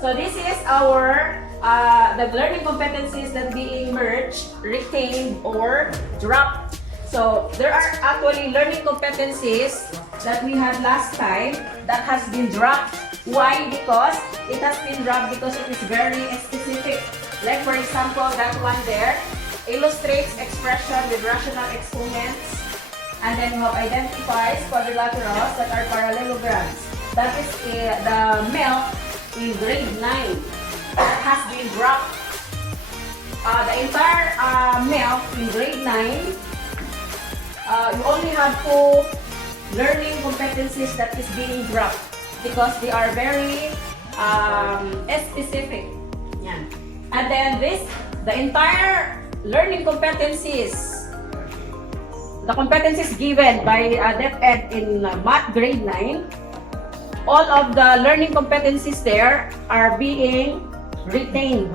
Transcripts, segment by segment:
So this is our the learning competencies that being merged, retained, or dropped. So there are actually learning competencies that we had last time that has been dropped. Why? Because it has been dropped because it is very specific. Like for example, that one there illustrates expression with rational exponents. And then you have identifies quadrilaterals that are parallelograms. That is the MELC in grade 9 that has been dropped. The entire MELC in grade 9, you only have 2 learning competencies that is being dropped because they are very specific. Yan. And then the entire learning competencies, the competencies given by DepEd in Math grade 9, all of the learning competencies there are being retained.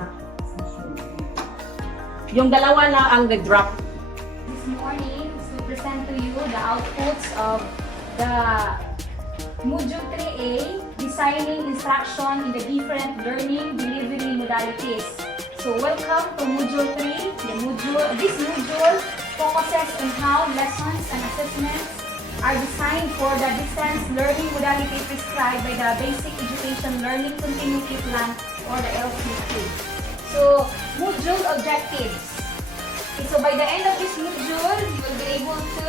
Yung dalawa lang ang nag-drop. This morning, to present to you the outputs of the Module 3A, Designing Instruction in the Different Learning Delivery Modalities. So welcome to Module 3. This module focuses on how lessons and assessments are designed for the distance learning modality prescribed by the Basic Education Learning Continuity Plan or the LCP. So, module objectives. Okay, so by the end of this module, you will be able to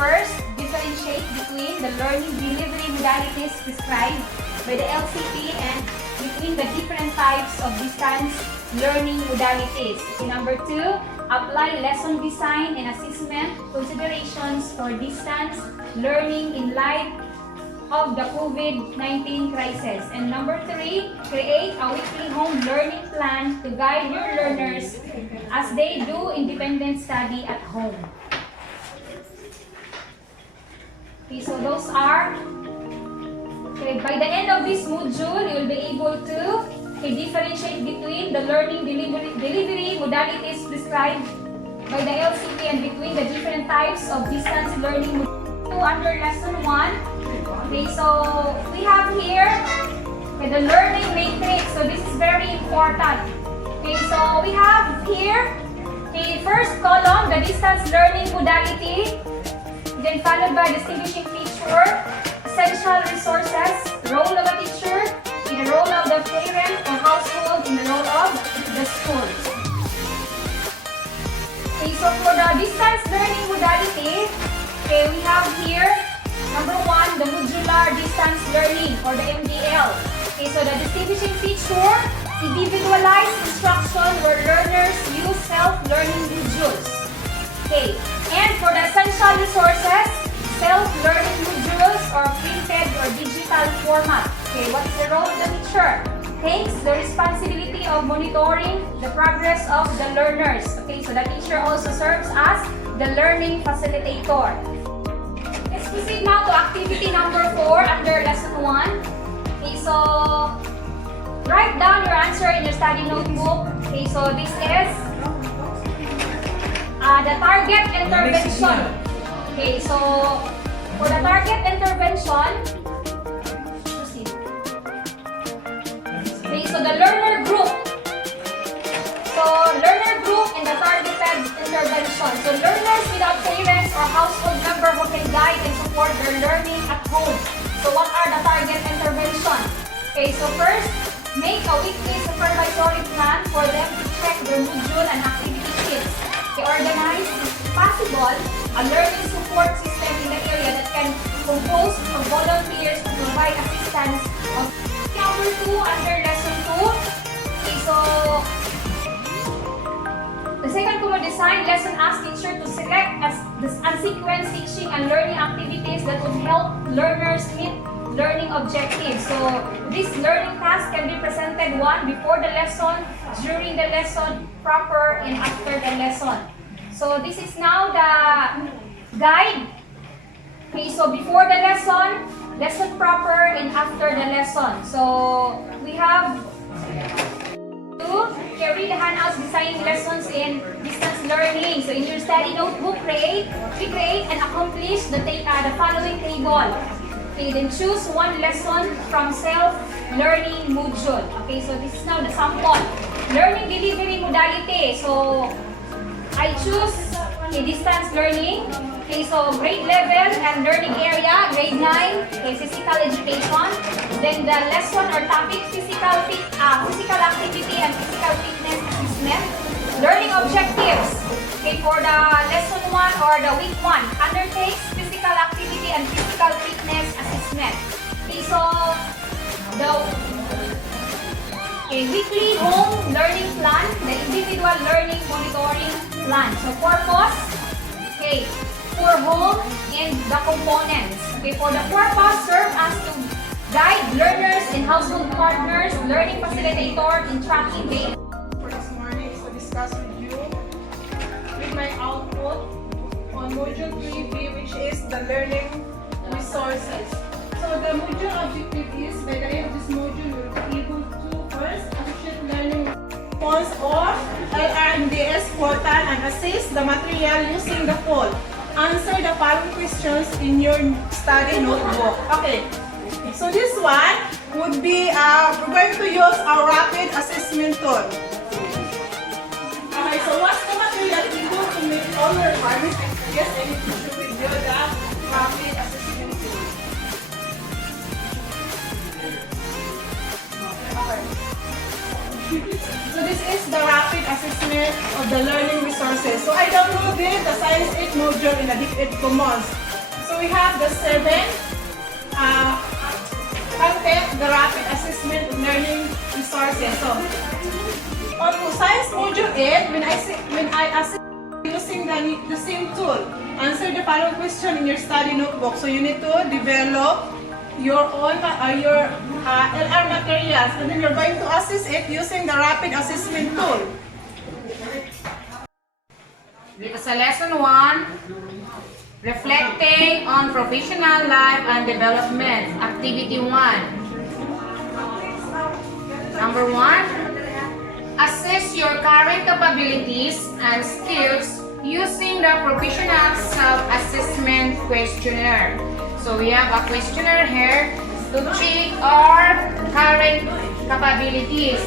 first differentiate between the learning delivery modalities prescribed by the LCP and between the different types of distance learning modalities. Okay, number 2, apply lesson design and assessment considerations for distance learning in light of the COVID-19 crisis. And number 3, create a weekly home learning plan to guide your learners as they do independent study at home. Okay, so those are, okay, by the end of this module, you will be able to differentiate between the learning delivery modalities prescribed by the LCP and between the different types of distance learning under lesson 1. Okay, so we have here the learning matrix. So this is very important. Okay, so we have here the first column, the distance learning modality, then followed by distinguishing feature, essential resources, role of a teacher, in the role of the parent or household, in the role of the school. Okay, so for the distance learning modality, okay, we have here, number 1, the modular distance learning or the MDL. Okay, so the distinguishing feature, individualized instruction where learners use self-learning modules. Okay, and for the essential resources, self-learning modules or printed or digital format. Okay, what is the role of the teacher? Takes the responsibility of monitoring the progress of the learners. Okay, so the teacher also serves as the learning facilitator. Let's proceed now to activity number 4 under lesson 1. Okay, so write down your answer in your study notebook. Okay, so this is the target intervention. Okay, so for the target intervention, proceed. Okay, so the learner group. So learner group and the targeted intervention. So learners without parents or household member who can guide and support their learning at home. So what are the target intervention? Okay, so first, make a weekly supervisory plan for them to check their module and activity sheets. Okay, organize, if possible, a learning support system in the area that can compose of volunteers to provide assistance. Number 2 under lesson 2. Okay, so the second common design lesson asks teacher to select and sequence teaching and learning activities that would help learners meet learning objectives. So this learning task can be presented 1 before the lesson, during the lesson, proper, and after the lesson. So this is now the guide. Okay, so before the lesson, lesson proper, and after the lesson. So we have to carry the handouts designing lessons in distance learning. So in your study notebook, create and accomplish the following table. Okay, then choose one lesson from self-learning module. Okay, so this is now the sample. Learning delivery modality. So, I choose a distance learning. Okay, so grade level and learning area, grade 9, okay, physical education. Then the lesson or topic, physical activity and physical fitness assessment. Learning objectives. Okay, for the lesson 1 or the week 1, undertakes physical activity and physical fitness assessment. Okay, so the weekly home learning plan, the individual learning monitoring plan. So purpose, okay, for home and the components. Okay, for the purpose, serve as to guide learners and household partners, learning facilitator in tracking data. For this morning is to discuss with you with my output on module 3B, which is the learning resources. So the module objective is, by the end of this module, you will be able to first appreciate learning response of LDM2 portal and assess the material using the poll. Answer the following questions in your study notebook. Okay, so this one would be, we're going to use our rapid assessment tool. Okay, so what's the material you do to meet all the requirements? Yes, I need to show with you the rapid assessment tool. Okay. So this is the rapid assessment of the learning resources. So I downloaded the Science 8 module in the DepEd Commons. So we have the 7 content, the rapid assessment of learning resources. So on Science module 8, when I assess using the same tool, answer the following question in your study notebook. So you need to develop your own LR materials, and then you're going to assess it using the rapid assessment tool. Dito sa lesson 1, reflecting on professional life and development, activity 1. Number 1, assess your current capabilities and skills using the professional self-assessment questionnaire. So we have a questionnaire here to check our current capabilities.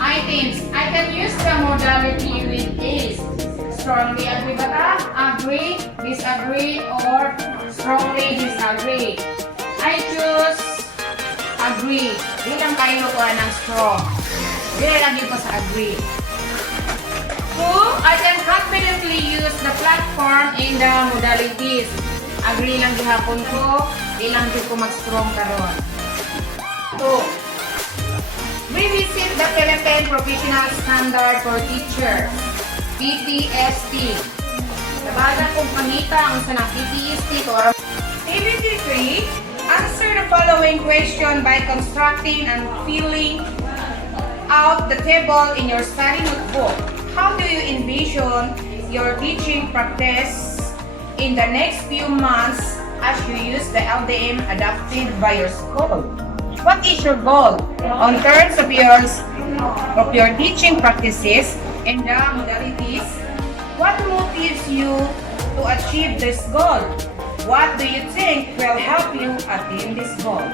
Items. I can use the modality with A's. Strongly agree ba ka? Agree, disagree, or strongly disagree. I choose agree. Di lang kayo ko ng strong. Di lang ko sa agree. 2. I can confidently use the platform in the modalities. Agree lang gihapon ko, di lang ko mag-strong karon. 2. Revisit the Philippine Professional Standard for Teachers, PPST. Nabagan kong pangita ang sanang PPST to. Activity 3. Answer the following question by constructing and filling out the table in your study notebook. How do you envision your teaching practice in the next few months as you use the LDM adapted by your school? What is your goal on terms of your teaching practices and the modalities? What motives you to achieve this goal? What do you think will help you attain this goal?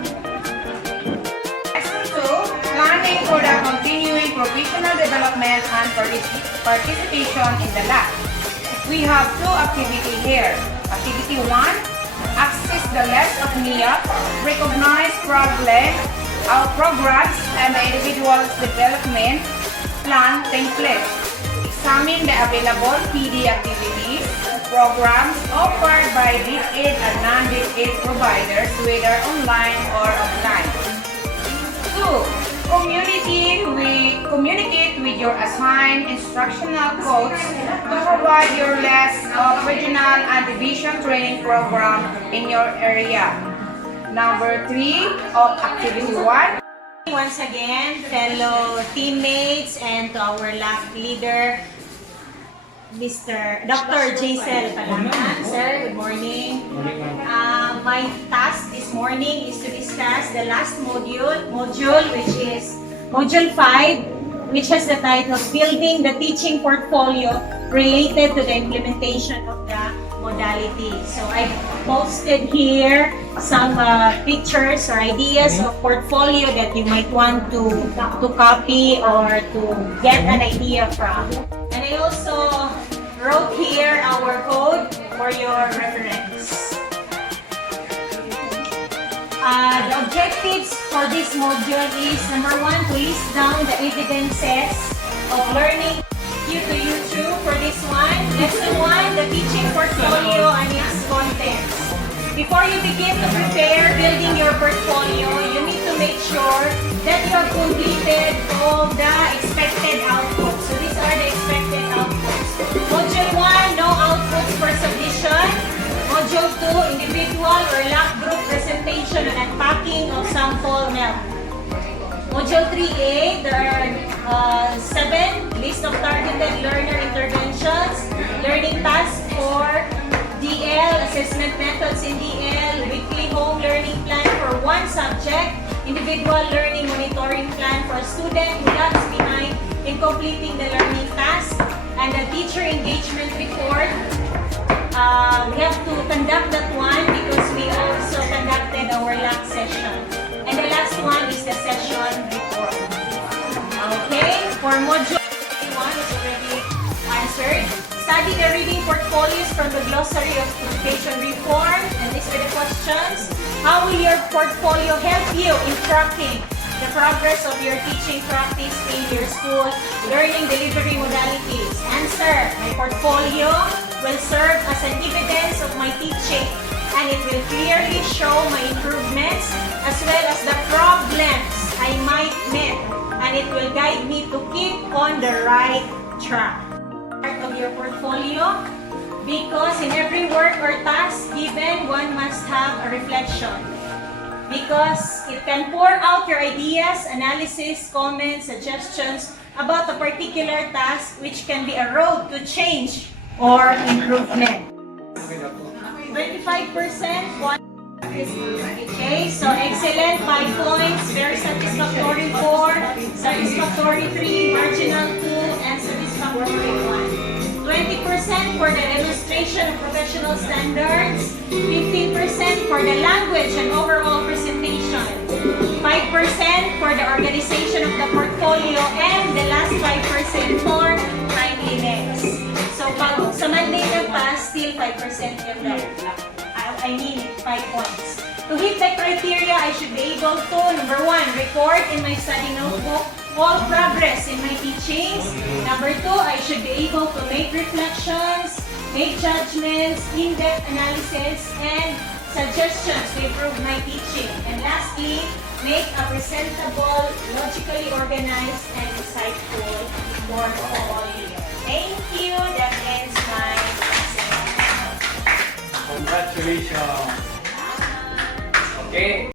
Lesson 2, planning for the continuing professional development and participation in the LAC. We have 2 activities here. Activity 1, access the list of NIAP, recognize programs and the individual's development plan template. Examine the available PD activities, programs offered by DepEd and non-DepEd providers, whether online or offline. 2. Communicate with your assigned instructional coach to provide your list of regional and division training program in your area. Number 3 of activity 1. Once again, fellow teammates and to our LAC leader, Dr. Jaesil. Sir, good morning. My task this morning is to discuss the last module which is Module 5, which has the title Building the Teaching Portfolio related to the implementation of the modality. So I posted here some pictures or ideas of portfolio that you might want to copy or to get an idea from. And I also wrote here our code for your reference. The objectives for this module is number 1, to list down the evidences of learning. You to YouTube for this one. Lesson 1, the teaching portfolio and its contents. Before you begin to prepare building your portfolio, you need to make sure that you have completed all the expected outputs. So these are the expected outputs. Module 1, no outputs for submission. Module 2, individual or LAC group presentation and unpacking of sample milk. Module 3A, there are 7 list of targeted learner interventions, learning tasks for DL, assessment methods in DL, weekly home learning plan for one subject, individual learning monitoring plan for a student who lags behind in completing the learning task, and the teacher engagement report. We have to conduct that one because we also conducted our LAC session. And the last one is the session report. Okay, for module 1 is already answered. Study the reading portfolios from the glossary of education reform. And these are the questions. How will your portfolio help you in tracking the progress of your teaching practice in your school learning delivery modalities? Answer. My portfolio will serve as an evidence of my teaching, and it will clearly show my improvements as well as the problems I might meet, and it will guide me to keep on the right track. Part of your portfolio, because in every work or task given, one must have a reflection. Because it can pour out your ideas, analysis, comments, suggestions about a particular task, which can be a road to change or improvement. 25% okay, so excellent 5 points, very satisfactory 4, satisfactory 3, marginal 2, and satisfactory 1. 20% for the demonstration of professional standards, 15% for the language and overall presentation, 5% for the organization of the portfolio, and the last 5% for timeliness. So pag sa Monday nag-pass, still 5% yun lang. I mean, 5 points. To hit the criteria, I should be able to, number 1, record in my study notebook all progress in my teachings. Number 2, I should be able to make reflections, make judgments, in-depth analysis, and suggestions to improve my teaching. And lastly, make a presentable, logically organized, and insightful portfolio. Thank you. That ends my presentation. Congratulations. Okay.